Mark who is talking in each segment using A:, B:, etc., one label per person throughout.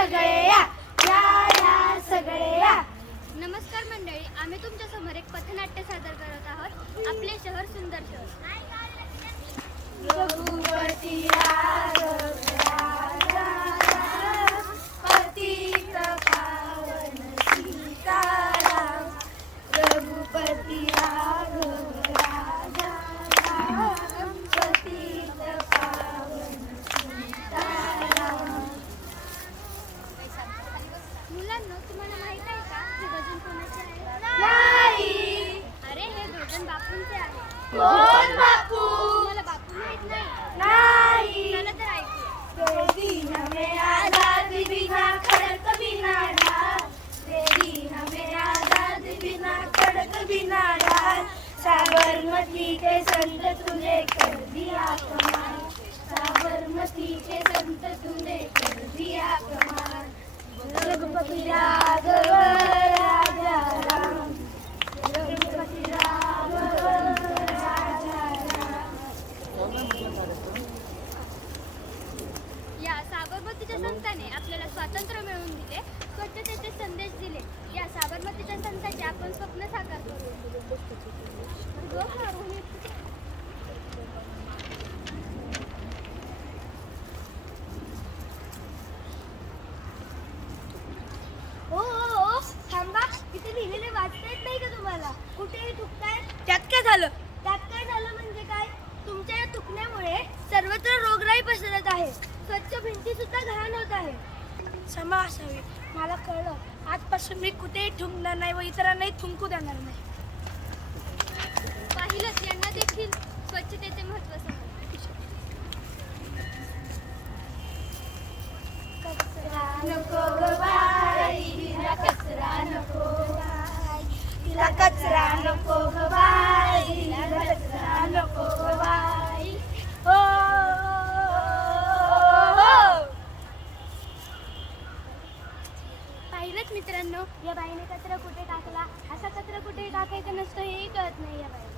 A: सगळे या या या सगळे या
B: नमस्कार मंडळी आम्ही तुमच्यासमोर एक पथनाट्य सादर करत आहोत. आपले शहर सुंदर शहर
A: रघुपती राघव राजा पतित पावन सीताराम रघुपती राघव राजा पतित पावन सीताराम
B: मुलांना तुम्हाला माहीत आहे का हे भजन कोणाचे आहे
A: नाही
B: भजन बापूंचे आहे.
A: कोण बापू?
B: तुम्हाला बापू माहीत नाही?
A: नाही.
B: चला तर ऐकू
A: तेरी हमें आजाद बिना खड़क बिना हमें आजाद बिना खड़क बिना ढाल. साबरमती के संत तुझे कर दिया कमाल साबरमती के संत तुझे कर दिया कमाल रघुपति राघव राजा राम रघुपति राघव राजा राम
B: या साबरमतीच्या संताने आपल्याला स्वातंत्र्य मिळवून दिले स्वच्छतेचे संदेश दिले. या साबरमतीच्या संतांचे आपण स्वप्न साकार करू. गो हा, रोहित.
A: ओ ओ ओ थांबा. इथे लिहिलेले वाचता येत नाही का तुम्हाला? कुठेही थुकताय त्यात काय झालं? त्यात काय झालं म्हणजे काय? तुमच्या या थुकण्यामुळे सर्वत्र रोगराई पसरत आहे. स्वच्छ भिंती सुद्धा घाण होत आहे. क्षमा असावी. मला कळलं. आजपासून मी कुठेही थुंकणार नाही व इतरांनाही थुंकू देणार नाही.
B: पाहिलंच यांना देखील स्वच्छतेचे समजले
A: कचरा नको ग बाई. हिला कचरा नको बाई. हिला कचरा नको
B: पाहिलंच मित्रांनो. या बाईने कचरा कुठे टाकला? असा कचरा कुठे टाकायचा नसतो हेही कळत नाही या बाईला.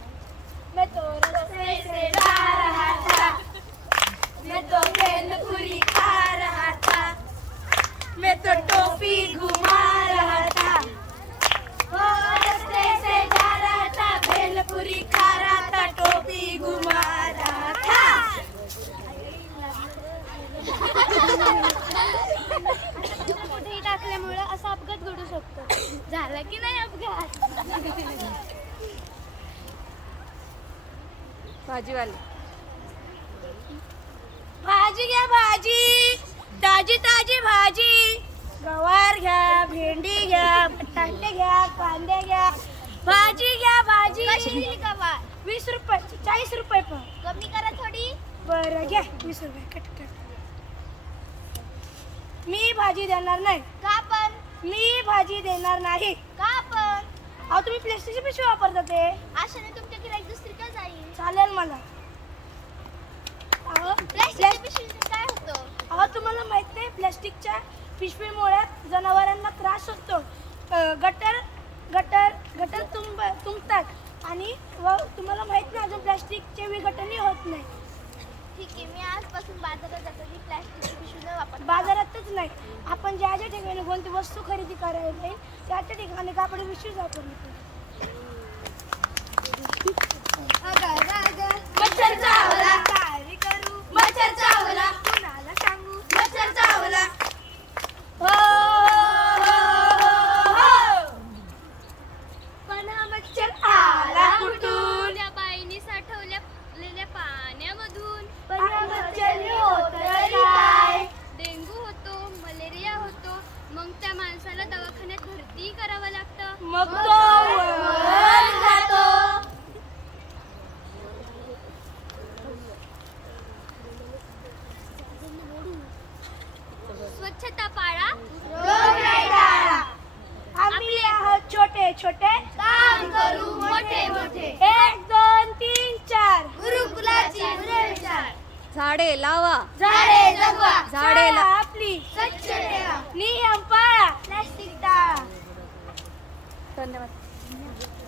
C: भाजीवाले.
A: भाजी घ्या भाजी. ताजी ताजी भाजी. गवार घ्या भेंडी घ्या बटाटे घ्या कांदे घ्या. भाजी घ्या भाजी.
B: कशी दिली गवार?
A: वीस रुपये चाळीस रुपये पण.
B: कमी करा थोडी.
A: बरं घ्या वीस रुपये कट कट. मी भाजी देणार नाही.
B: का पण?
A: मी भाजी देणार नाही.
B: का
A: अहो तुम्ही प्लास्टिकची पिशवी वापरता ते.
B: अशाने तुमच्या गिराईक दुसरी का जाईल
A: चालेल मला अहो
B: प्लास्टिकच्या पिशवीने काय होतं?
A: अहो तुम्हाला माहीत नाही प्लास्टिकच्या पिशवीमुळे जनावरांना त्रास होतो. अ, गटर गटर गटर तुंब तुंबतात आणि व तुम्हाला माहीत नाही अजून प्लास्टिकचे विघटनही होत नाही.
B: ठीक आहे मी आजपासून बाजारात जातो. मी प्लास्टिकची पिशवी न वापर
A: बाजारातच नाही. आपण ज्या ज्या ठिकाणी कोणती वस्तू खरेदी करायला जाईल त्या त्या ठिकाणी कापड पिशवीच वापरली
B: मग
A: तो वर जातो
B: स्वच्छता पाळा.
A: रोगराई टाळा. आम्ही आहोत छोटे छोटे.
B: काम करू मोठे मोठे.
A: एक दोन तीन चार.
B: गुरुकुलाची
C: झाडे लावा.
A: झाडे जगवा.
C: झाडे
A: आपली.
B: स्वच्छ ठेवा.
A: नियम पाळा. प्लास्टिक
C: धन्यवाद